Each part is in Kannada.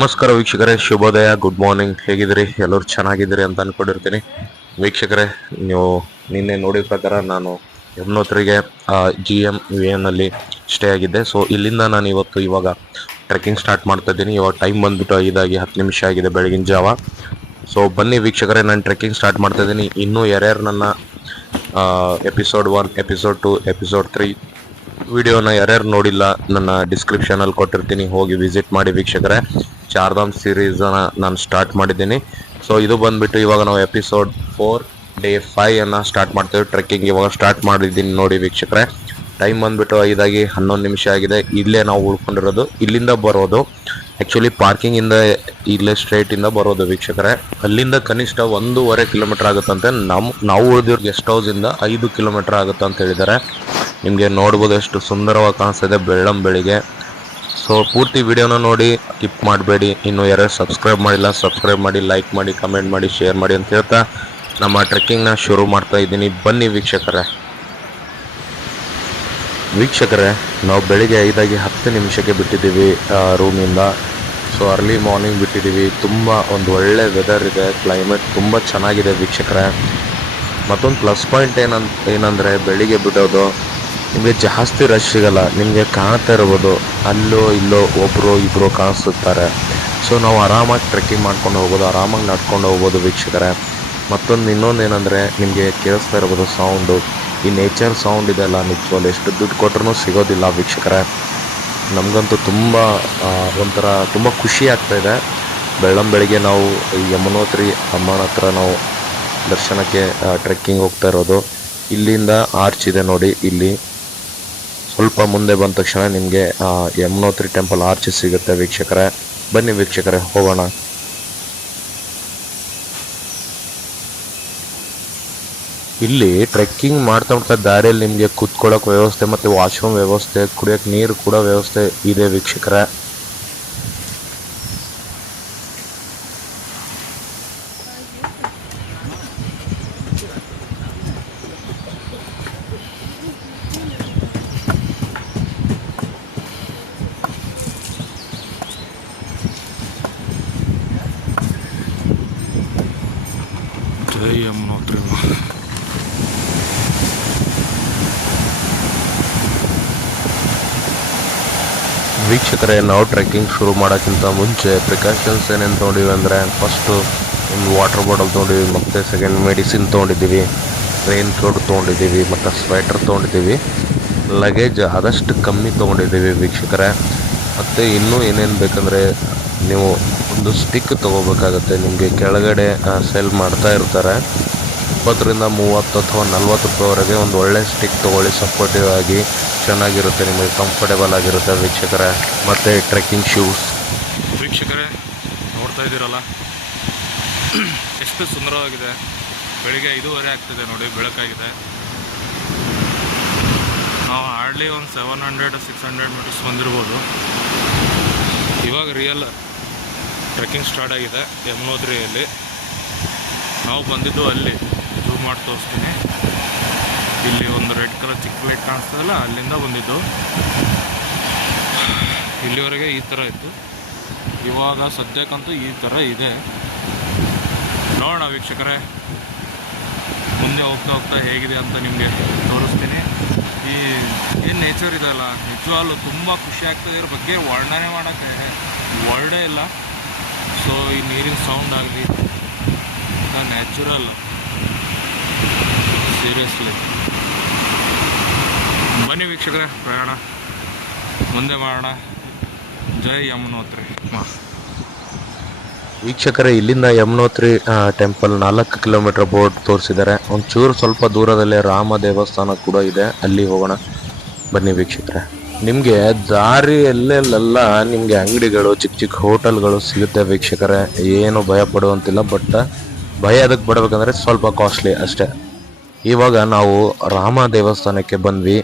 ನಮಸ್ಕಾರ ವೀಕ್ಷಕರೇ, ಶುಭೋದಯ, ಗುಡ್ ಮಾರ್ನಿಂಗ್. ಹೇಗಿದ್ದೀರಿ? ಎಲ್ಲರೂ ಚೆನ್ನಾಗಿದ್ದೀರಿ ಅಂತ ಅನ್ಕೊಂಡಿರ್ತೀನಿ. ವೀಕ್ಷಕರೇ, ನೀವು ನಿನ್ನೆ ನೋಡಿದ ಪ್ರಕಾರ ನಾನು ಯಮುನೋತ್ರಿಗೆ GM ಅಲ್ಲಿ ಸ್ಟೇ ಆಗಿದ್ದೆ. ಸೊ ಇಲ್ಲಿಂದ ನಾನು ಇವಾಗ ಟ್ರೆಕ್ಕಿಂಗ್ ಸ್ಟಾರ್ಟ್ ಮಾಡ್ತಾ ಇದ್ದೀನಿ. ಇವಾಗ ಟೈಮ್ ಬಂದ್ಬಿಟ್ಟು 5:10 ಆಗಿದೆ, ಬೆಳಗಿನ ಜಾವ. ಸೊ ಬನ್ನಿ ವೀಕ್ಷಕರೇ, ನಾನು ಟ್ರೆಕ್ಕಿಂಗ್ ಸ್ಟಾರ್ಟ್ ಮಾಡ್ತಾ ಇದ್ದೀನಿ. ಇನ್ನೂ ಯಾರ್ಯಾರು ನನ್ನ ಎಪಿಸೋಡ್ 1, ಎಪಿಸೋಡ್ 2, ಎಪಿಸೋಡ್ 3 ವಿಡಿಯೋನ ಯಾರ್ಯಾರು ನೋಡಿಲ್ಲ, ನನ್ನ ಡಿಸ್ಕ್ರಿಪ್ಷನಲ್ಲಿ ಕೊಟ್ಟಿರ್ತೀನಿ, ಹೋಗಿ ವಿಸಿಟ್ ಮಾಡಿ ವೀಕ್ಷಕರೇ. ಚಾರ್ಧಾಮ್ ಸೀರೀಸ್ ನಾನು ಸ್ಟಾರ್ಟ್ ಮಾಡಿದ್ದೀನಿ. ಸೊ ಇದು ಬಂದ್ಬಿಟ್ಟು ಇವಾಗ ನಾವು ಎಪಿಸೋಡ್ 4 ಡೇ 5 ಅನ್ನ ಸ್ಟಾರ್ಟ್ ಮಾಡ್ತೇವೆ. ಟ್ರೆಕ್ಕಿಂಗ್ ಇವಾಗ ಸ್ಟಾರ್ಟ್ ಮಾಡಿದ್ದೀನಿ ನೋಡಿ ವೀಕ್ಷಕರೇ. ಟೈಮ್ ಬಂದ್ಬಿಟ್ಟು 5:11 ಆಗಿದೆ. ಇಲ್ಲೇ ನಾವು ಉಳ್ಕೊಂಡಿರೋದು, ಇಲ್ಲಿಂದ ಬರೋದು ಆ್ಯಕ್ಚುಲಿ ಪಾರ್ಕಿಂಗ್ ಇಂದ ಇಲ್ಲೇ ಸ್ಟ್ರೇಟ್ ಇಂದ ಬರೋದು ವೀಕ್ಷಕರೇ. ಅಲ್ಲಿಂದ ಕನಿಷ್ಠ 1.5 ಕಿಲೋಮೀಟರ್ ಆಗುತ್ತಂತೆ. ನಾವು ಉಳಿದಿರೋ ಗೆಸ್ಟ್ ಹೌಸ್ ಇಂದ 5 ಕಿಲೋಮೀಟರ್ ಆಗುತ್ತೆ ಅಂತ ಹೇಳಿದ್ದಾರೆ. ನಿಮಗೆ ನೋಡ್ಬೋದು ಎಷ್ಟು ಸುಂದರವಾಗಿ ಕಾಣಿಸ್ತಿದೆ ಬೆಳಿಗ್ಗೆ. ಸೊ ಪೂರ್ತಿ ವಿಡಿಯೋನ ನೋಡಿ ಕಿಪ್ ಮಾಡಬೇಡಿ. ಇನ್ನು ಯಾರು ಸಬ್ಸ್ಕ್ರೈಬ್ ಮಾಡಿಲ್ಲ, ಸಬ್ಸ್ಕ್ರೈಬ್ ಮಾಡಿ, ಲೈಕ್ ಮಾಡಿ, ಕಮೆಂಟ್ ಮಾಡಿ, ಶೇರ್ ಮಾಡಿ ಅಂತ ಹೇಳ್ತಾ ನಮ್ಮ ಟ್ರೆಕ್ಕಿಂಗ್ನ ಶುರು ಮಾಡ್ತಾ ಇದ್ದೀನಿ. ಬನ್ನಿ ವೀಕ್ಷಕರೇ, ನಾವು ಬೆಳಿಗ್ಗೆ 5:10 ಬಿಟ್ಟಿದ್ದೀವಿ ರೂಮಿಂದ. ಸೊ ಅರ್ಲಿ ಮಾರ್ನಿಂಗ್ ಬಿಟ್ಟಿದ್ದೀವಿ. ತುಂಬ ಒಂದು ಒಳ್ಳೆ ವೆದರ್ ಇದೆ, ಕ್ಲೈಮೇಟ್ ತುಂಬ ಚೆನ್ನಾಗಿದೆ ವೀಕ್ಷಕರೇ. ಮತ್ತೊಂದು ಪ್ಲಸ್ ಪಾಯಿಂಟ್ ಏನಂದರೆ ಬೆಳಿಗ್ಗೆ ಬಿಡೋದು ನಿಮಗೆ ಜಾಸ್ತಿ ರಶ್ ಸಿಗಲ್ಲ. ನಿಮಗೆ ಕಾಣ್ತಾ ಇರ್ಬೋದು, ಅಲ್ಲೋ ಇಲ್ಲೋ ಒಬ್ಬರು ಇಬ್ಬರು ಕಾಣಿಸುತ್ತಾರೆ. ಸೊ ನಾವು ಆರಾಮಾಗಿ ಟ್ರೆಕ್ಕಿಂಗ್ ಮಾಡ್ಕೊಂಡು ಹೋಗ್ಬೋದು, ಆರಾಮಾಗಿ ನಡ್ಕೊಂಡು ಹೋಗ್ಬೋದು ವೀಕ್ಷಕರೇ. ಇನ್ನೊಂದು ಏನಂದರೆ ನಿಮಗೆ ಕೇಳಿಸ್ತಾ ಇರ್ಬೋದು ಸೌಂಡು, ಈ ನೇಚರ್ ಸೌಂಡ್ ಇದೆಲ್ಲ ನಿಜವಲ್ಲ ಎಷ್ಟು ದುಡ್ಡು ಕೊಟ್ಟರೂ ಸಿಗೋದಿಲ್ಲ ವೀಕ್ಷಕರೇ. ನಮಗಂತೂ ತುಂಬ ಒಂಥರ ತುಂಬ ಖುಷಿ ಆಗ್ತಾಯಿದೆ. ಬೆಳಗ್ಗೆ ನಾವು ಯಮುನೋತ್ರಿ ಅಮ್ಮನ ಹತ್ರ ನಾವು ದರ್ಶನಕ್ಕೆ ಟ್ರೆಕ್ಕಿಂಗ್ ಹೋಗ್ತಾ ಇರೋದು. ಇಲ್ಲಿಂದ ಆರ್ಚ್ ಇದೆ ನೋಡಿ, ಇಲ್ಲಿ ಸ್ವಲ್ಪ ಮುಂದೆ ಬಂದ ತಕ್ಷಣ ನಿಮಗೆ ಯಮುನೋತ್ರಿ ಟೆಂಪಲ್ ಆರ್ಚ್ ಸಿಗುತ್ತೆ ವೀಕ್ಷಕರೇ. ಬನ್ನಿ ವೀಕ್ಷಕರೇ, ಹೋಗೋಣ. ಇಲ್ಲಿ ಟ್ರೆಕ್ಕಿಂಗ್ ಮಾಡ್ತಾ ದಾರಿಯಲ್ಲಿ ನಿಮಗೆ ಕೂತ್ಕೊಳ್ಳೋಕೆ ವ್ಯವಸ್ಥೆ ಮತ್ತು ವಾಶ್ರೂಮ್ ವ್ಯವಸ್ಥೆ, ಕುಡಿಯೋಕೆ ನೀರು ಕೂಡ ವ್ಯವಸ್ಥೆ ಇದೆ ವೀಕ್ಷಕರೇ. ಯಮುನೋತ್ರಿ ವೀಕ್ಷಕರೇ, ನಾವು ಟ್ರೆಕ್ಕಿಂಗ್ ಶುರು ಮಾಡೋಕ್ಕಿಂತ ಮುಂಚೆ ಪ್ರಿಕಾಷನ್ಸ್ ಏನೇನು ತೊಗೊಂಡಿವಿ ಅಂದರೆ, ಫಸ್ಟು ಒಂದು ವಾಟರ್ ಬಾಟಲ್ ತೊಗೊಂಡಿವಿ, ಮತ್ತು ಸೆಕೆಂಡ್ ಮೆಡಿಸಿನ್ ತೊಗೊಂಡಿದ್ದೀವಿ, ರೈನ್ ಕೋಟ್ ತೊಗೊಂಡಿದ್ದೀವಿ, ಮತ್ತು ಸ್ವೆಟರ್ ತೊಗೊಂಡಿದ್ದೀವಿ. ಲಗೇಜ್ ಆದಷ್ಟು ಕಮ್ಮಿ ತೊಗೊಂಡಿದ್ದೀವಿ ವೀಕ್ಷಕರೇ. ಮತ್ತು ಇನ್ನೂ ಏನೇನು ಬೇಕಂದರೆ ನೀವು ಒಂದು ಸ್ಟಿಕ್ ತೊಗೋಬೇಕಾಗತ್ತೆ. ನಿಮಗೆ ಕೆಳಗಡೆ ಸೆಲ್ ಮಾಡ್ತಾ ಇರ್ತಾರೆ, 20 - 30 ಅಥವಾ 40 ರೂಪಾಯಿವರೆಗೆ ಒಂದು ಒಳ್ಳೆ ಸ್ಟಿಕ್ ತೊಗೊಳ್ಳಿ. ಸಪೋರ್ಟಿವ್ ಆಗಿ ಚೆನ್ನಾಗಿರುತ್ತೆ, ನಿಮಗೆ ಕಂಫರ್ಟೇಬಲ್ ಆಗಿರುತ್ತೆ ವೀಕ್ಷಕರೇ. ಮತ್ತು ಟ್ರೆಕ್ಕಿಂಗ್ ಶೂಸ್ ವೀಕ್ಷಕರೇ ನೋಡ್ತಾ ಇದ್ದೀರಲ್ಲ ಎಷ್ಟು ಸುಂದರವಾಗಿದೆ. ಬೆಳಿಗ್ಗೆ 5:15 ಆಗ್ತಿದೆ ನೋಡಿ, ಬೆಳಕಾಗಿದೆ. ನಾವು ಹಾರ್ಡ್ಲಿ ಒಂದು 700-600 ಮೀಟರ್ಸ್ ಬಂದಿರ್ಬೋದು. ಇವಾಗ ರಿಯಲ್ ಟ್ರೆಕ್ಕಿಂಗ್ ಸ್ಟಾರ್ಟ್ ಆಗಿದೆ ಯಮುನೋತ್ರಿಯಲ್ಲಿ. ನಾವು ಬಂದಿದ್ದು ಅಲ್ಲಿ ಜೂಮ್ ಮಾಡಿ ತೋರಿಸ್ತೀನಿ. ಇಲ್ಲಿ ಒಂದು ರೆಡ್ ಕಲರ್ ಚಿಕ್ಕ ಲೈಟ್ ಕಾಣಿಸ್ತದಲ್ಲ, ಅಲ್ಲಿಂದ ಬಂದಿದ್ದು. ಇಲ್ಲಿವರೆಗೆ ಈ ಥರ ಇತ್ತು, ಇವಾಗ ಸದ್ಯಕ್ಕಂತೂ ಈ ಥರ ಇದೆ. ನೋಡೋಣ ವೀಕ್ಷಕರೇ, ಮುಂದೆ ಹೋಗ್ತಾ ಹೇಗಿದೆ ಅಂತ ನಿಮಗೆ ತೋರಿಸ್ತೀನಿ. ಈ ಏನು ನೇಚರ್ ಇದೆಯಲ್ಲ, ನಿಜವಾಗ್ಲೂ ತುಂಬ ಖುಷಿ ಆಗ್ತದೆ. ಇದ್ರ ಬಗ್ಗೆ ವರ್ಣನೆ ಮಾಡೋಕ್ಕೆ ವರ್ಡೇ ಇಲ್ಲ. ಸೊ ಈ ನೀರಿನ ಸೌಂಡ್ ಆಗಲಿ, ನ್ಯಾಚುರಲ್, ಸೀರಿಯಸ್ಲಿ. ಬನ್ನಿ ವೀಕ್ಷಕರೇ, ಪ್ರಯಾಣ ಮುಂದೆ ಮಾಡೋಣ. ಜೈ ಯಮುನೋತ್ರಿ. ವೀಕ್ಷಕರೇ, ಇಲ್ಲಿಂದ ಯಮುನೋತ್ರಿ ಟೆಂಪಲ್ 4 ಕಿಲೋಮೀಟರ್ ಬೋರ್ಡ್ ತೋರಿಸಿದ್ದಾರೆ. ಒಂಚೂರು ಸ್ವಲ್ಪ ದೂರದಲ್ಲೇ ರಾಮ ದೇವಸ್ಥಾನ ಕೂಡ ಇದೆ, ಅಲ್ಲಿ ಹೋಗೋಣ. ಬನ್ನಿ ವೀಕ್ಷಕರೇ. ನಿಮಗೆ ದಾರಿಯಲ್ಲೆಲ್ಲ ನಿಮಗೆ ಅಂಗಡಿಗಳು, ಚಿಕ್ಕ ಹೋಟೆಲ್ಗಳು ಸಿಗುತ್ತೆ ವೀಕ್ಷಕರೇ. ಏನು ಭಯ ಪಡುವಂತಿಲ್ಲ. ಬಟ್ ಭಯ ಅದಕ್ಕೆ ಪಡಬೇಕಂದ್ರೆ ಸ್ವಲ್ಪ ಕಾಸ್ಟ್ಲಿ ಅಷ್ಟೇ. ಇವಾಗ ನಾವು ರಾಮ ದೇವಸ್ಥಾನಕ್ಕೆ ಬಂದ್ವಿ.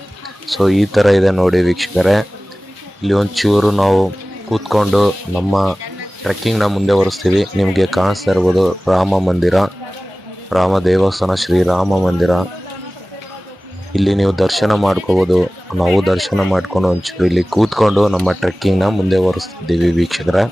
ಸೊ ಈ ಥರ ಇದೆ ನೋಡಿ ವೀಕ್ಷಕರೇ. ಇಲ್ಲಿ ಒಂಚೂರು ನಾವು ಕೂತ್ಕೊಂಡು ನಮ್ಮ ಟ್ರೆಕ್ಕಿಂಗ್ನ ಮುಂದೆ ಹೊರಿಸ್ತೀವಿ. ನಿಮಗೆ ಕಾಣಿಸ್ತಾ ಇರ್ಬೋದು ರಾಮ ಮಂದಿರ, ರಾಮ ದೇವಸ್ಥಾನ, ಶ್ರೀರಾಮ ಮಂದಿರ. ಇಲ್ಲಿ ನೀವು ದರ್ಶನ ಮಾಡ್ಕೋಬೋದು. ನಾವು ದರ್ಶನ ಮಾಡ್ಕೊಂಡು ಒಂಚೂರು ಇಲ್ಲಿ ಕೂತ್ಕೊಂಡು ನಮ್ಮ ಟ್ರೆಕ್ಕಿಂಗ್ನ ಮುಂದೆ ಹೊರಿಸ್ತಿದ್ದೀವಿ ವೀಕ್ಷಕರೇ.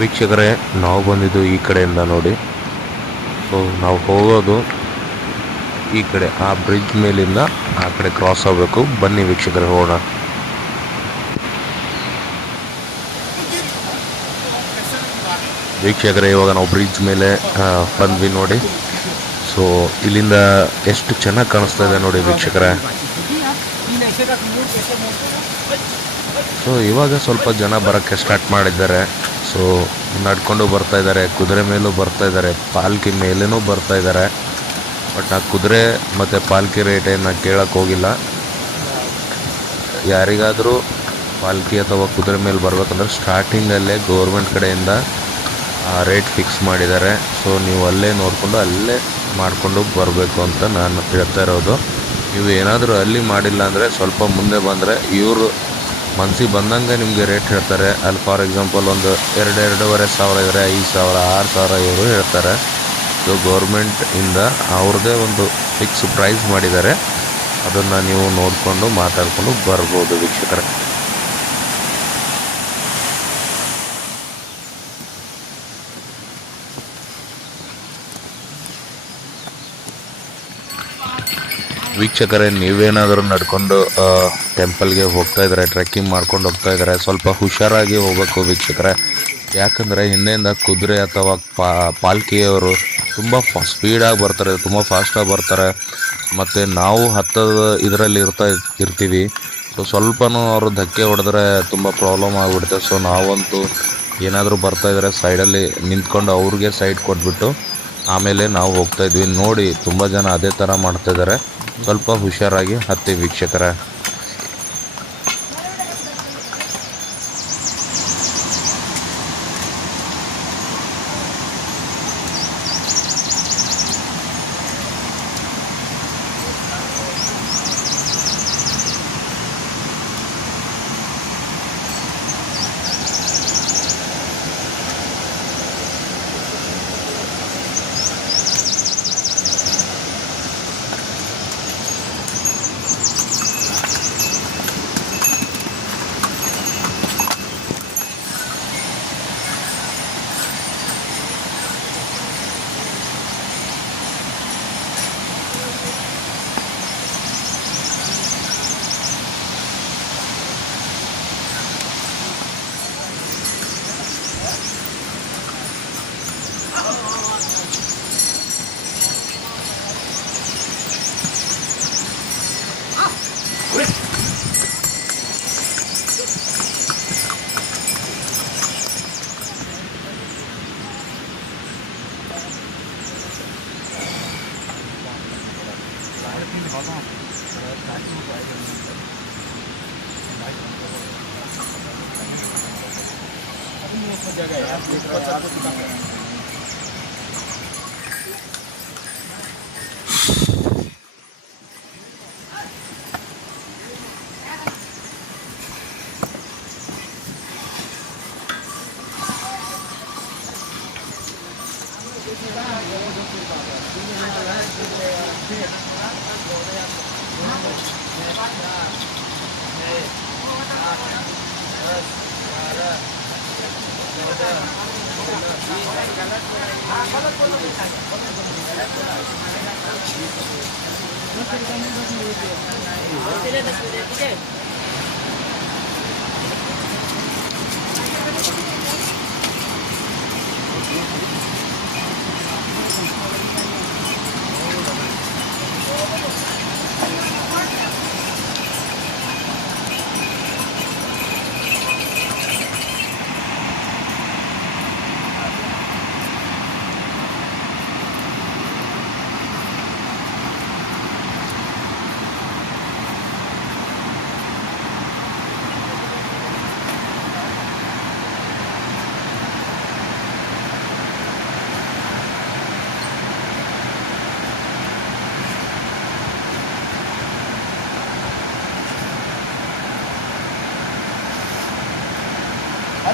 ವೀಕ್ಷಕರೇ, ನಾವು ಬಂದಿದ್ದು ಈ ಕಡೆಯಿಂದ ನೋಡಿ. ಸೊ ನಾವು ಹೋಗೋದು ಈ ಕಡೆ, ಆ ಬ್ರಿಡ್ಜ್ ಮೇಲಿಂದ ಆ ಕಡೆ ಕ್ರಾಸ್ ಆಗಬೇಕು. ಬನ್ನಿ ವೀಕ್ಷಕರೇ, ಹೋಗೋಣ. ವೀಕ್ಷಕರೇ, ಇವಾಗ ನಾವು ಬ್ರಿಡ್ಜ್ ಮೇಲೆ ಬಂದ್ವಿ ನೋಡಿ. ಸೊ ಇಲ್ಲಿಂದ ಎಷ್ಟು ಚೆನ್ನಾಗಿ ಕಾಣಿಸ್ತಾ ಇದೆ ನೋಡಿ ವೀಕ್ಷಕರೇ. ಸೊ ಇವಾಗ ಸ್ವಲ್ಪ ಜನ ಬರೋಕ್ಕೆ ಸ್ಟಾರ್ಟ್ ಮಾಡಿದ್ದಾರೆ. ಸೊ ನಡ್ಕೊಂಡು ಬರ್ತಾ ಇದ್ದಾರೆ, ಕುದುರೆ ಮೇಲೂ ಬರ್ತಾ ಇದ್ದಾರೆ, ಪಾಲ್ಕಿ ಮೇಲೇನೂ ಬರ್ತಾ ಇದ್ದಾರೆ. ಬಟ್ ಆ ಕುದುರೆ ಮತ್ತು ಪಾಲ್ಕಿ ರೇಟನ್ನು ಕೇಳಕ್ಕೆ ಹೋಗಿಲ್ಲ. ಯಾರಿಗಾದರೂ ಪಾಲ್ಕಿ ಅಥವಾ ಕುದುರೆ ಮೇಲೆ ಬರಬೇಕಂದ್ರೆ ಸ್ಟಾರ್ಟಿಂಗಲ್ಲೇ ಗೌರ್ಮೆಂಟ್ ಕಡೆಯಿಂದ ರೇಟ್ ಫಿಕ್ಸ್ ಮಾಡಿದ್ದಾರೆ. ಸೊ ನೀವು ಅಲ್ಲೇ ನೋಡಿಕೊಂಡು ಅಲ್ಲೇ ಮಾಡಿಕೊಂಡು ಬರಬೇಕು ಅಂತ ನಾನು ಹೇಳ್ತಾ ಇರೋದು. ನೀವು ಏನಾದರೂ ಅಲ್ಲಿ ಮಾಡಿಲ್ಲ ಅಂದರೆ ಸ್ವಲ್ಪ ಮುಂದೆ ಬಂದರೆ ಇವರು ಮನ್ಸಿಗೆ ಬಂದಂಗೆ ನಿಮಗೆ ರೇಟ್ ಹೇಳ್ತಾರೆ. ಅಲ್ಲಿ ಫಾರ್ ಎಕ್ಸಾಂಪಲ್ ಒಂದು 2,500 ಇದ್ದರೆ 5,000 6,000 ಇವರು ಹೇಳ್ತಾರೆ. ಸೊ ಗೌರ್ಮೆಂಟಿಂದ ಅವ್ರದ್ದೇ ಒಂದು ಫಿಕ್ಸ್ ಪ್ರೈಸ್ ಮಾಡಿದ್ದಾರೆ. ಅದನ್ನು ನೀವು ನೋಡಿಕೊಂಡು ಮಾತಾಡಿಕೊಂಡು ಬರ್ಬೋದು ವೀಕ್ಷಕರೇ. ವೀಕ್ಷಕರೇ, ನೀವೇನಾದರೂ ನಡ್ಕೊಂಡು ಟೆಂಪಲ್ಗೆ ಹೋಗ್ತಾ ಇದ್ದಾರೆ, ಟ್ರೆಕ್ಕಿಂಗ್ ಮಾಡ್ಕೊಂಡು ಹೋಗ್ತಾ ಇದ್ದಾರೆ, ಸ್ವಲ್ಪ ಹುಷಾರಾಗಿ ಹೋಗಬೇಕು ವೀಕ್ಷಕರೇ. ಯಾಕಂದರೆ ಹಿಂದೆಯಿಂದ ಕುದುರೆ ಅಥವಾ ಪಾಲ್ಕಿಯವರು ತುಂಬ ಸ್ಪೀಡಾಗಿ ಬರ್ತಾರೆ, ತುಂಬ ಫಾಸ್ಟಾಗಿ ಬರ್ತಾರೆ. ಮತ್ತು ನಾವು ಹತ್ತದ ಇದರಲ್ಲಿ ಇರ್ತೀವಿ. ಸೊ ಸ್ವಲ್ಪನೂ ಅವರು ಧಕ್ಕೆ ಹೊಡೆದ್ರೆ ತುಂಬ ಪ್ರಾಬ್ಲಮ್ ಆಗಿಬಿಡುತ್ತೆ. ಸೊ ನಾವಂತೂ ಏನಾದರೂ ಬರ್ತಾಯಿದ್ರೆ ಸೈಡಲ್ಲಿ ನಿಂತ್ಕೊಂಡು ಅವ್ರಿಗೆ ಸೈಡ್ ಕೊಟ್ಬಿಟ್ಟು ಆಮೇಲೆ ನಾವು ಹೋಗ್ತಾಯಿದ್ವಿ. ನೋಡಿ ತುಂಬ ಜನ ಅದೇ ಥರ ಮಾಡ್ತಾಯಿದ್ದಾರೆ. ಸ್ವಲ್ಪ ಹುಷಾರಾಗಿ ಹತ್ತಿ ವೀಕ್ಷಕರೇ.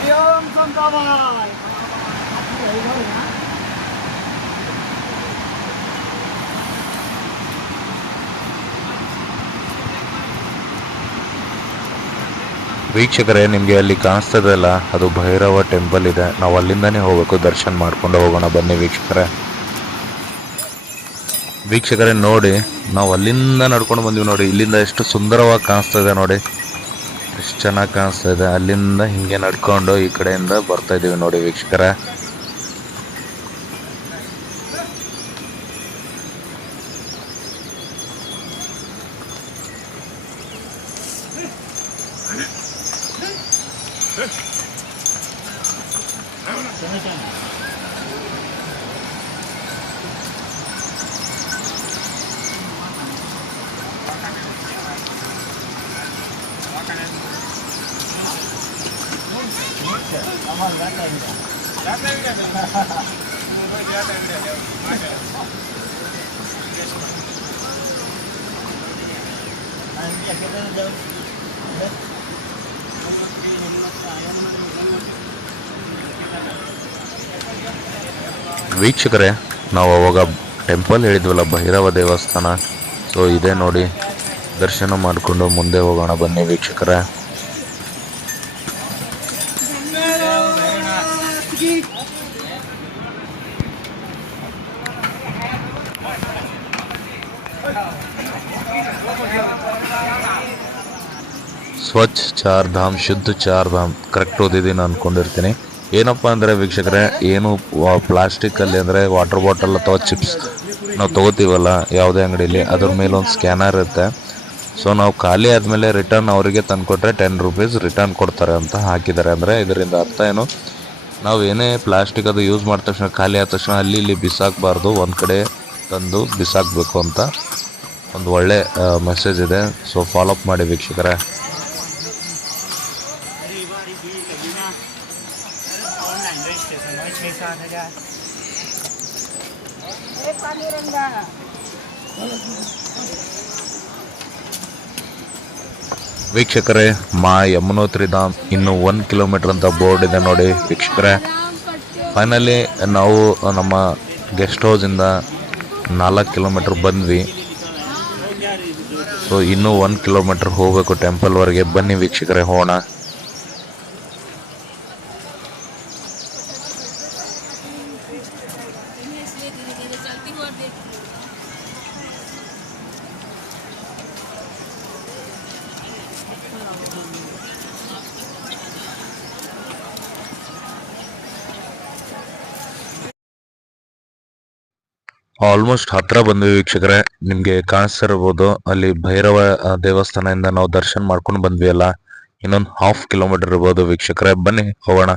हरिओम संताबाई ವೀಕ್ಷಕರೇ, ನಿಮಗೆ ಅಲ್ಲಿ ಕಾಣಿಸ್ತದಲ್ಲ, ಅದು ಭೈರವ ಟೆಂಪಲ್ ಇದೆ. ನಾವು ಅಲ್ಲಿಂದಾನೇ ಹೋಗಬೇಕು, ದರ್ಶನ ಮಾಡ್ಕೊಂಡು ಹೋಗೋಣ ಬನ್ನಿ ವೀಕ್ಷಕರೇ. ವೀಕ್ಷಕರೇ ನೋಡಿ, ನಾವು ಅಲ್ಲಿಂದ ನಡ್ಕೊಂಡು ಬಂದೀವಿ ನೋಡಿ. ಇಲ್ಲಿಂದ ಎಷ್ಟು ಸುಂದರವಾಗಿ ಕಾಣಿಸ್ತದೆ ನೋಡಿ, ಎಷ್ಟು ಚೆನ್ನಾಗಿ ಕಾಣಿಸ್ತಾ ಇದೆ. ಅಲ್ಲಿಂದ ಹಿಂಗೆ ನಡ್ಕೊಂಡು ಈ ಕಡೆಯಿಂದ ಬರ್ತಾ ಇದೀವಿ ನೋಡಿ ವೀಕ್ಷಕರೇ. ವೀಕ್ಷಕರೇ, ನಾವು ಅವಾಗ ಟೆಂಪಲ್ ಹೇಳಿದ್ವಲ್ಲ, ಭೈರವ ದೇವಸ್ಥಾನ. ಸೊ ಇದೇ ನೋಡಿ, ದರ್ಶನ ಮಾಡಿಕೊಂಡು ಮುಂದೆ ಹೋಗೋಣ ಬನ್ನಿ ವೀಕ್ಷಕರೇ. ಸ್ವಚ್ಛ ಚಾರ್ ಧಾಮ್, ಶುದ್ಧ ಚಾರ್ ಧಾಮ್ ಕರೆಕ್ಟ್ ಓದಿದ್ದೀನಿ ಅನ್ಕೊಂಡಿರ್ತೀನಿ. ಏನಪ್ಪ ಅಂದರೆ ವೀಕ್ಷಕರೇ, ಏನು ಪ್ಲಾಸ್ಟಿಕ್ಕಲ್ಲಿ ಅಂದರೆ ವಾಟರ್ ಬಾಟಲ್ ಅಥವಾ ಚಿಪ್ಸ್ ನಾವು ತೊಗೋತೀವಲ್ಲ ಯಾವುದೇ ಅಂಗಡಿಯಲ್ಲಿ, ಅದ್ರ ಮೇಲೆ ಒಂದು ಸ್ಕ್ಯಾನರ್ ಇರುತ್ತೆ. ಸೊ ನಾವು ಖಾಲಿ ಆದಮೇಲೆ ರಿಟರ್ನ್ ಅವರಿಗೆ ತಂದುಕೊಟ್ರೆ 10 ರೂಪೀಸ್ ರಿಟರ್ನ್ ಕೊಡ್ತಾರೆ ಅಂತ ಹಾಕಿದ್ದಾರೆ. ಅಂದರೆ ಇದರಿಂದ ಅರ್ಥ ಏನು, ನಾವು ಏನೇ ಪ್ಲಾಸ್ಟಿಕ್ ಅದು ಯೂಸ್ ಮಾಡಿದ ತಕ್ಷಣ, ಖಾಲಿ ಆದ ತಕ್ಷಣ ಅಲ್ಲಿ ಇಲ್ಲಿ ಬಿಸಾಕಬಾರ್ದು, ಒಂದು ಕಡೆ ತಂದು ಬಿಸಾಕಬೇಕು ಅಂತ ಒಂದು ಒಳ್ಳೆ ಮೆಸೇಜ್ ಇದೆ. ಸೊ ಫಾಲೋ ಅಪ್ ಮಾಡಿ ವೀಕ್ಷಕರೇ. ವೀಕ್ಷಕರೇ, ಮಾ ಯಮುನೋತ್ರಿ ಧಾಮ್ ಇನ್ನು 1 ಕಿಲೋಮೀಟರ್ ಅಂತ ಬೋರ್ಡ್ ಇದೆ ನೋಡಿ ವೀಕ್ಷಕರೇ. ಫೈನಲಿ ನಾವು ನಮ್ಮ ಗೆಸ್ಟ್ ಹೌಸಿಂದ 4 ಕಿಲೋಮೀಟರ್ ಬಂದ್ವಿ. ಸೊ ಇನ್ನೂ 1 ಕಿಲೋಮೀಟರ್ ಹೋಗಬೇಕು ಟೆಂಪಲ್ವರೆಗೆ. ಬನ್ನಿ ವೀಕ್ಷಕರೇ, ಹೋಗೋಣ. ಆಲ್ಮೋಸ್ಟ್ ಹತ್ರ ಬಂದ್ವಿ ವೀಕ್ಷಕರೇ. ನಿಮ್ಗೆ ಕಾಣಿಸ್ತಿರ್ಬೋದು, ಅಲ್ಲಿ ಭೈರವ ದೇವಸ್ಥಾನದಿಂದ ನಾವು ದರ್ಶನ ಮಾಡ್ಕೊಂಡು ಬಂದ್ವಿ ಅಲ್ಲ, ಇನ್ನೊಂದು 1/2 ಕಿಲೋಮೀಟರ್ ಇರ್ಬೋದು ವೀಕ್ಷಕರೇ. ಬನ್ನಿ ಹೋಗೋಣ.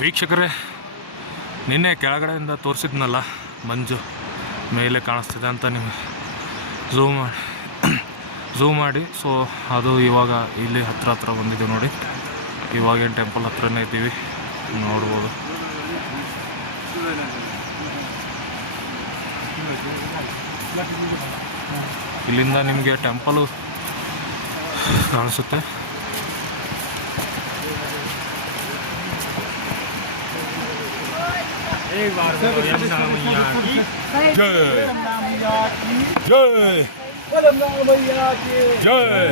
ವೀಕ್ಷಕರೇ, ನಿನ್ನೆ ಕೆಳಗಡೆಯಿಂದ ತೋರಿಸಿದ್ನಲ್ಲ ಮಂಜು ಮೇಲೆ ಕಾಣಿಸ್ತಿದೆ ಅಂತ ನಿಮಗೆ ಝೂಮ್ ಮಾಡಿ. ಸೊ ಅದು ಇವಾಗ ಇಲ್ಲಿ ಹತ್ರ ಬಂದಿದ್ದೀವಿ ನೋಡಿ. ಇವಾಗೇನು ಟೆಂಪಲ್ ಹತ್ರನೇ ಇದ್ದೀವಿ, ನೋಡ್ಬೋದು. ಇಲ್ಲಿಂದ ನಿಮಗೆ ಟೆಂಪಲು ಕಾಣಿಸುತ್ತೆ. एक बार यमुना मैया की जय, जय यमुना मैया की जय।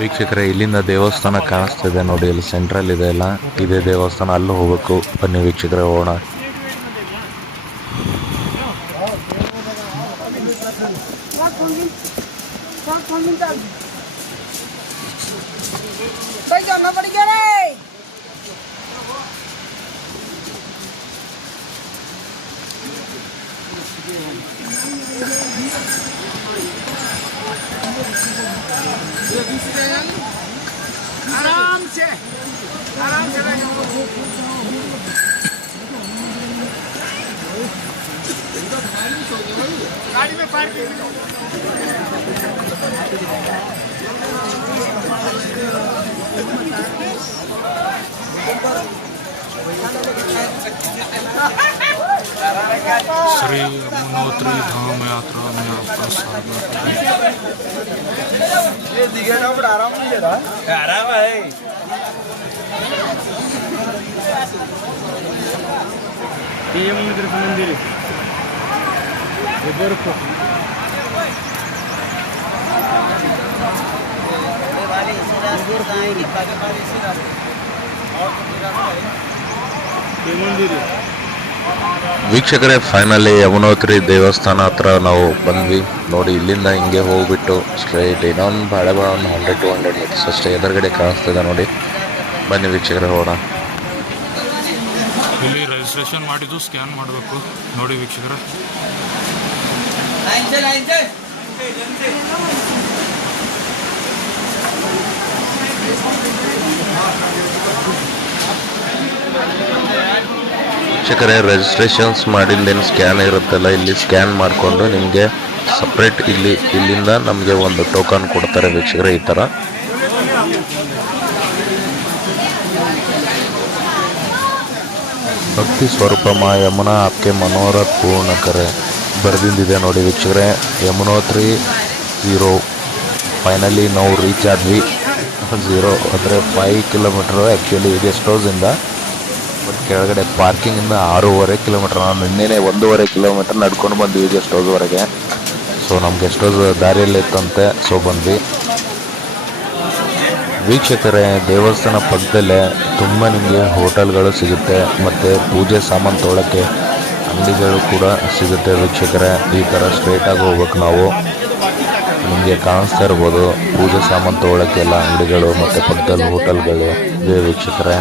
ವೀಕ್ಷಕರೇ, ಇಲ್ಲಿಂದ ದೇವಸ್ಥಾನ ಕಾಣಿಸ್ತಿದೆ ನೋಡಿ, ಇಲ್ಲಿ ಸೆಂಟ್ರಲ್ ಇದೆ ಅಲ್ಲ, ಇದೇ ದೇವಸ್ಥಾನ. ಅಲ್ಲೂ ಹೋಗ್ಬೇಕು, ಬನ್ನಿ ವೀಕ್ಷಕರೇ ಹೋಗೋಣ. आराम से गाड़ी में पार्किंग श्री यमुनोत्री धाम यात्रा में आपका स्वागत है। ये दिखेगा बड़ा आराम नहीं दे रहा आराम है ये यमुनोत्री मंदिर इधर को ये मंदिर है ವೀಕ್ಷಕರೇ ಫೈನಲಿ ಯಮುನೋತ್ರಿ ದೇವಸ್ಥಾನ ಹತ್ರ ನಾವು ಬಂದ್ವಿ ನೋಡಿ. ಇಲ್ಲಿಂದ ಹಿಂಗೆ ಹೋಗ್ಬಿಟ್ಟು ಸ್ಟ್ರೈಟ್ ಇನ್ನೊಂದು ಭಾಳ ಒಂದು 100-200 ಮೀಟರ್ಸ್ ಅಷ್ಟೇ ಎದುರುಗಡೆ ಕಾಣಿಸ್ತಿದೆ ನೋಡಿ. ಬನ್ನಿ ವೀಕ್ಷಕರೇ ಹೋಗೋಣ. ಇಲ್ಲಿ ರಿಜಿಸ್ಟ್ರೇಷನ್ ಮಾಡಿದ್ದು ಸ್ಕ್ಯಾನ್ ಮಾಡಬೇಕು ನೋಡಿ ವೀಕ್ಷಕರೇ. ವೀಕ್ಷಕರೇ ರಿಜಿಸ್ಟ್ರೇಷನ್ಸ್ ಮಾಡಿದ್ದೇನು ಸ್ಕ್ಯಾನ್ ಇರುತ್ತಲ್ಲ, ಇಲ್ಲಿ ಸ್ಕ್ಯಾನ್ ಮಾಡಿಕೊಂಡು ನಿಮಗೆ ಸಪ್ರೇಟ್ ಇಲ್ಲಿಂದ ನಮಗೆ ಒಂದು ಟೋಕನ್ ಕೊಡ್ತಾರೆ ವೀಕ್ಷಕರೇ. ಈ ಥರ ಭಕ್ತಿ ಸ್ವರೂಪ ಮಾ ಯಮುನಾ ಆಪ್ಕೆ ಮನೋರಥ ಪೂರ್ಣ ಕರೆ ಬರೆದಿಂದಿದೆ ನೋಡಿ ವೀಕ್ಷಕರೇ. ಯಮುನೋತ್ರಿ 0 ಫೈನಲಿ ನಾವು ರೀಚ್ ಆದ್ವಿ. 0 ಅಂದರೆ 5 ಕಿಲೋಮೀಟ್ರು ಆ್ಯಕ್ಚುಲಿ ಗೆಸ್ಟ್ ಹೌಸಿಂದ. ಬಟ್ ಕೆಳಗಡೆ ಪಾರ್ಕಿಂಗಿಂದ 6.5 ಕಿಲೋಮೀಟ್ರ್. ನಾನು ನಿನ್ನೆನೇ 1.5 ಕಿಲೋಮೀಟ್ರ್ ನಡ್ಕೊಂಡು ಬಂದ್ವಿ ಗೆಸ್ಟ್ ಹೌಸ್ವರೆಗೆ. ಸೊ ನಮ್ಮ ಗೆಸ್ಟ್ ಹೌಸ್ ದಾರಿಯಲ್ಲಿ ಇತ್ತಂತೆ, ಸೊ ಬಂದ್ವಿ. ವೀಕ್ಷಕರೇ ದೇವಸ್ಥಾನ ಪಕ್ಕದಲ್ಲೇ ತುಂಬ ನಿಮಗೆ ಹೋಟೆಲ್ಗಳು ಸಿಗುತ್ತೆ ಮತ್ತು ಪೂಜೆ ಸಾಮಾನು ತೊಗೊಳಕ್ಕೆ ಅಂಗಡಿಗಳು ಕೂಡ ಸಿಗುತ್ತೆ ವೀಕ್ಷಕರೇ. ಈ ಥರ ಸ್ಟ್ರೈಟಾಗಿ ಹೋಗ್ಬೇಕು ನಾವು. ನಿಮಗೆ ಕಾಣಿಸ್ತಾ ಇರ್ಬೋದು ಪೂಜೆ ಸಾಮಾನು ತೊಗೊಳಕ್ಕೆಲ್ಲ ಅಂಗಡಿಗಳು ಮತ್ತು ಪಕ್ಕದಲ್ಲಿ ಹೋಟೆಲ್ಗಳು ಇವೆ ವೀಕ್ಷಕರೇ.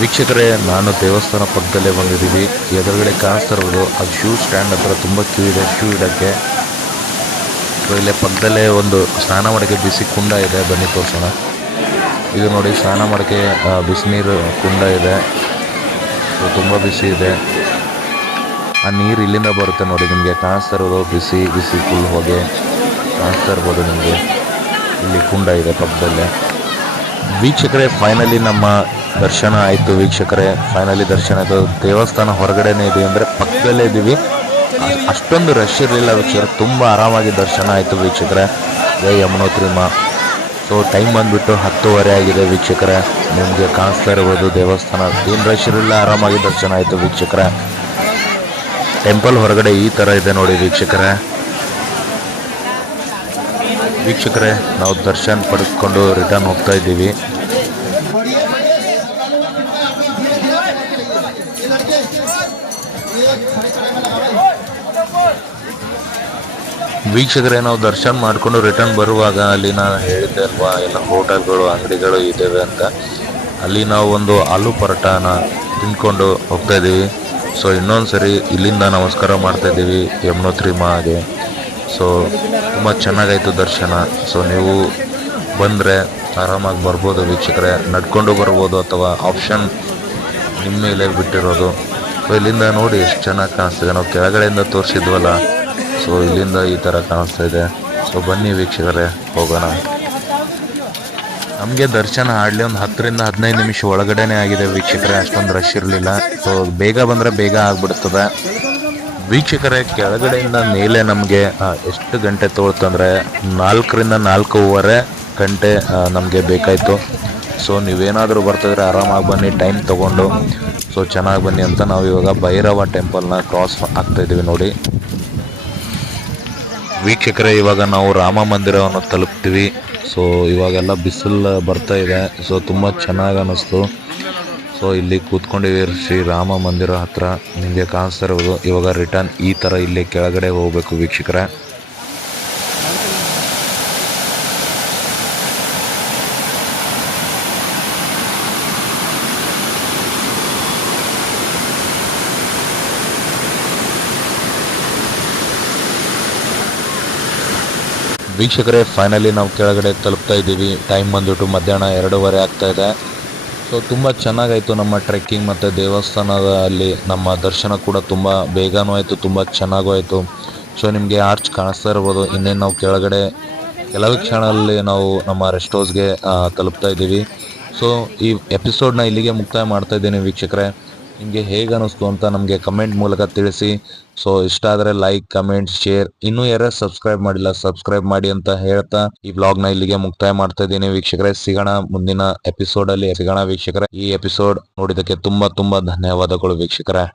ವೀಕ್ಷಕರೇ ನಾನು ದೇವಸ್ಥಾನ ಪಕ್ಕದಲ್ಲೇ ಬಂದಿದ್ದೀವಿ. ಎದುರುಗಡೆ ಕಾಣಿಸ್ತಾ ಇರ್ಬೋದು ಅದು ಶೂ ಸ್ಟ್ಯಾಂಡ್ ಹತ್ರ ತುಂಬ ಕ್ಯೂ ಇದೆ ಶೂ ಇಡೋಕ್ಕೆ. ಸೊ ಇಲ್ಲೇ ಪಕ್ಕದಲ್ಲೇ ಒಂದು ಸ್ನಾನ ಮಾಡೋಕ್ಕೆ ಬಿಸಿ ಕುಂಡ ಇದೆ, ಬನ್ನಿ ತೋರಿಸೋಣ. ಇದು ನೋಡಿ ಸ್ನಾನ ಮಾಡೋಕ್ಕೆ ಬಿಸಿನೀರು ಕುಂಡ ಇದೆ. ಸೊ ತುಂಬ ಬಿಸಿ ಇದೆ. ಆ ನೀರು ಇಲ್ಲಿಂದ ಬರುತ್ತೆ ನೋಡಿ, ನಿಮಗೆ ಕಾಣಿಸ್ತಾ ಇರೋದು ಬಿಸಿ ಬಿಸಿ ಫುಲ್ ಹೊಗೆ ಕಾಣಿಸ್ತಾ ಇರ್ಬೋದು ನಿಮಗೆ. ಇಲ್ಲಿ ಕುಂಡ ಇದೆ ಪಕ್ಕದಲ್ಲೇ. ವೀಕ್ಷಕರೇ ಫೈನಲಿ ನಮ್ಮ ದರ್ಶನ ಆಯಿತು ವೀಕ್ಷಕರೇ. ಫೈನಲಿ ದರ್ಶನ ಆಯಿತು. ದೇವಸ್ಥಾನ ಹೊರಗಡೆನೇ ಇದೀವಿ ಅಂದರೆ ಪಕ್ಕದಲ್ಲೇ ಇದ್ದೀವಿ. ಅಷ್ಟೊಂದು ರಶ್ ಇರಲಿಲ್ಲ ವೀಕ್ಷಕರೇ, ತುಂಬ ಆರಾಮಾಗಿ ದರ್ಶನ ಆಯಿತು ವೀಕ್ಷಕರೇ. ಜೈ ಯಮುನೋತ್ರಿ ಮಾ. ಸೊ ಟೈಮ್ ಬಂದುಬಿಟ್ಟು 10:30 ಆಗಿದೆ ವೀಕ್ಷಕರೇ. ನಿಮಗೆ ಕಾಣಿಸ್ತಾ ಇರ್ಬೋದು ದೇವಸ್ಥಾನ ಏನು ರಶ್ ಇರಲಿಲ್ಲ, ಆರಾಮಾಗಿ ದರ್ಶನ ಆಯಿತು ವೀಕ್ಷಕರೇ. ಟೆಂಪಲ್ ಹೊರಗಡೆ ಈ ಥರ ಇದೆ ನೋಡಿ ವೀಕ್ಷಕರೇ. ವೀಕ್ಷಕರೇ ನಾವು ದರ್ಶನ ಪಡೆದುಕೊಂಡು ರಿಟರ್ನ್ ಹೋಗ್ತಾ ಇದ್ದೀವಿ. ವೀಕ್ಷಕರೇ ನಾವು ದರ್ಶನ ಮಾಡಿಕೊಂಡು ರಿಟರ್ನ್ ಬರುವಾಗ ಅಲ್ಲಿ ನಾನು ಹೇಳಿದ್ದೆ ಅಲ್ವಾ ಎಲ್ಲ ಹೋಟೆಲ್ಗಳು ಅಂಗಡಿಗಳು ಇದ್ದಾವೆ ಅಂತ. ಅಲ್ಲಿ ನಾವು ಒಂದು ಆಲೂ ಪರೋಟಾನ ತಿಂದ್ಕೊಂಡು ಹೋಗ್ತಾ ಇದ್ದೀವಿ. ಸೊ ಇನ್ನೊಂದು ಸರಿ ಇಲ್ಲಿಂದ ನಮಸ್ಕಾರ ಮಾಡ್ತಾ ಇದ್ದೀವಿ ಯಮುನೋತ್ರಿ ಮಾಗೆ. ಸೊ ತುಂಬ ಚೆನ್ನಾಗಾಯಿತು ದರ್ಶನ. ಸೊ ನೀವು ಬಂದರೆ ಆರಾಮಾಗಿ ಬರ್ಬೋದು ವೀಕ್ಷಕರೇ, ನಡ್ಕೊಂಡು ಬರ್ಬೋದು ಅಥವಾ ಆಪ್ಷನ್ ನಿಮ್ಮ ಮೇಲೆ ಬಿಟ್ಟಿರೋದು. ಸೊ ಇಲ್ಲಿಂದ ನೋಡಿ ಎಷ್ಟು ಚೆನ್ನಾಗಿ ಕಾಣಿಸ್ತಿದೆ. ನಾವು ಕೆಳಗಡೆಯಿಂದ ತೋರಿಸಿದ್ವಲ್ಲ, ಸೊ ಇಲ್ಲಿಂದ ಈ ಥರ ಕಾಣಿಸ್ತಾ ಇದೆ. ಸೊ ಬನ್ನಿ ವೀಕ್ಷಕರೇ ಹೋಗೋಣ. ನಮಗೆ ದರ್ಶನ ಆಡಲಿ ಒಂದು 10-15 ನಿಮಿಷ ಒಳಗಡೆನೇ ಆಗಿದೆ ವೀಕ್ಷಕರೇ, ಅಷ್ಟೊಂದು ರಶ್ ಇರಲಿಲ್ಲ. ಸೊ ಬೇಗ ಬಂದರೆ ಬೇಗ ಆಗಿಬಿಡ್ತದೆ ವೀಕ್ಷಕರೇ. ಕೆಳಗಡೆಯಿಂದ ಮೇಲೆ ನಮಗೆ ಎಷ್ಟು ಗಂಟೆ ತೊಗೊಳ್ತಂದರೆ 4-4.25 ಗಂಟೆ ನಮಗೆ ಬೇಕಾಯಿತು. ಸೊ ನೀವೇನಾದರೂ ಬರ್ತಿದ್ರೆ ಆರಾಮಾಗಿ ಬನ್ನಿ, ಟೈಮ್ ತೊಗೊಂಡು ಸೊ ಚೆನ್ನಾಗಿ ಬನ್ನಿ ಅಂತ. ನಾವು ಇವಾಗ ಭೈರವ ಟೆಂಪಲ್ನ ಕ್ರಾಸ್ ಆಗ್ತಾಯಿದ್ದೀವಿ ನೋಡಿ ವೀಕ್ಷಕರೇ. ಇವಾಗ ನಾವು ರಾಮ ಮಂದಿರವನ್ನು ತಲುಪ್ತೀವಿ. ಸೊ ಇವಾಗೆಲ್ಲ ಬಿಸಿಲು ಬರ್ತಾ ಇದೆ. ಸೊ ತುಂಬ ಚೆನ್ನಾಗಿ ಅನ್ನಿಸ್ತು. ಸೊ ಇಲ್ಲಿ ಕೂತ್ಕೊಂಡಿದ್ದೀವಿ ಶ್ರೀ ರಾಮ ಮಂದಿರ ಹತ್ರ, ನಿಮಗೆ ಕಾಣಿಸ್ತಾ ಇರೋದು. ಇವಾಗ ರಿಟರ್ನ್ ಈ ಥರ ಇಲ್ಲಿ ಕೆಳಗಡೆ ಹೋಗಬೇಕು ವೀಕ್ಷಕರೇ. ವೀಕ್ಷಕರೇ, ಫೈನಲಿ ನಾವು ಕೆಳಗಡೆ ತಲುಪ್ತಾ ಇದ್ದೀವಿ. ಟೈಮ್ ಬಂದ್ಬಿಟ್ಟು ಮಧ್ಯಾಹ್ನ 2:30 ಆಗ್ತಾ ಇದೆ. ಸೊ ತುಂಬ ಚೆನ್ನಾಗಾಯಿತು ನಮ್ಮ ಟ್ರೆಕ್ಕಿಂಗ್ ಮತ್ತು ದೇವಸ್ಥಾನದಲ್ಲಿ ನಮ್ಮ ದರ್ಶನ ಕೂಡ ತುಂಬ ಬೇಗನೂ ಆಯಿತು, ತುಂಬ ಚೆನ್ನಾಗೂ ಆಯಿತು. ಸೊ ನಿಮಗೆ ಆರ್ಚ್ ಕಾಣಿಸ್ತಾ ಇರ್ಬೋದು. ಇನ್ನೇನು ನಾವು ಕೆಳಗಡೆ ಕೆಲವೇ ಕ್ಷಣದಲ್ಲಿ ನಾವು ನಮ್ಮ ರೆಸ್ಟ್ ಹೌಸ್ಗೆ ತಲುಪ್ತಾ ಇದ್ದೀವಿ. ಸೊ ಈ ಎಪಿಸೋಡ್ನ ಇಲ್ಲಿಗೆ ಮುಕ್ತಾಯ ಮಾಡ್ತಾ ಇದ್ದೀನಿ ವೀಕ್ಷಕರೇ. ನಿಮಗೆ ಹೇಗೆ ಅನ್ನಿಸ್ತು ಅಂತ ನಮಗೆ ಕಮೆಂಟ್ ಮೂಲಕ ತಿಳಿಸಿ. ಸೊ ಇಷ್ಟ ಆದರೆ ಲೈಕ್, ಕಮೆಂಟ್, ಶೇರ್. ಇನ್ನೂ ಯಾರು ಸಬ್ಸ್ಕ್ರೈಬ್ ಮಾಡಿಲ್ಲ ಸಬ್ಸ್ಕ್ರೈಬ್ ಮಾಡಿ ಅಂತ ಹೇಳ್ತಾ ಈ ವ್ಲಾಗ್ನ ಇಲ್ಲಿಗೆ ಮುಕ್ತಾಯ ಮಾಡ್ತಾ ಇದ್ದೀನಿ ವೀಕ್ಷಕರೇ. ಸಿಗೋಣ ಮುಂದಿನ ಎಪಿಸೋಡಲ್ಲಿ ಸಿಗೋಣ ವೀಕ್ಷಕರೇ. ಈ ಎಪಿಸೋಡ್ ನೋಡಿದ್ದಕ್ಕೆ ತುಂಬ ಧನ್ಯವಾದಗಳು ವೀಕ್ಷಕರೇ.